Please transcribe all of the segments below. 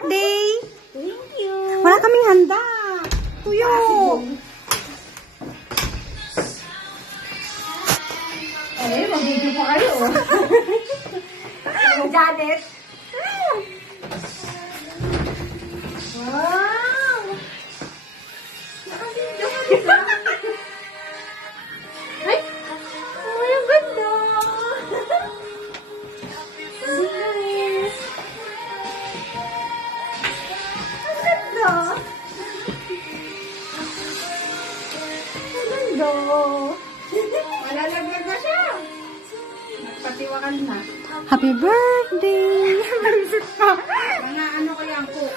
birthday! Thank you. Wala kaming handa. Tuyo. Eh, mag-video pa kayo. Janet. Wow! Naka-video ka dito. Ay! Ay, ang ganda! Nice! Ang ganda! Ang ganda! Malalaglag na siya! Nagpatiwakan na. Happy birthday! Marisit pa. Mga ano kaya ang cook?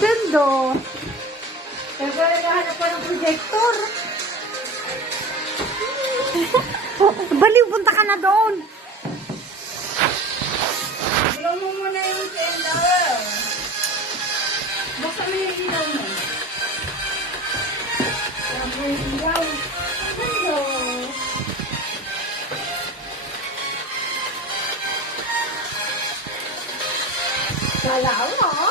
Ganda. Pero naghahanap pa ng projector. Baliw, punta ka na doon. Ilaw mo muna yung candle. Basta may ilaw mo. May ilaw. Hello. Kala mo.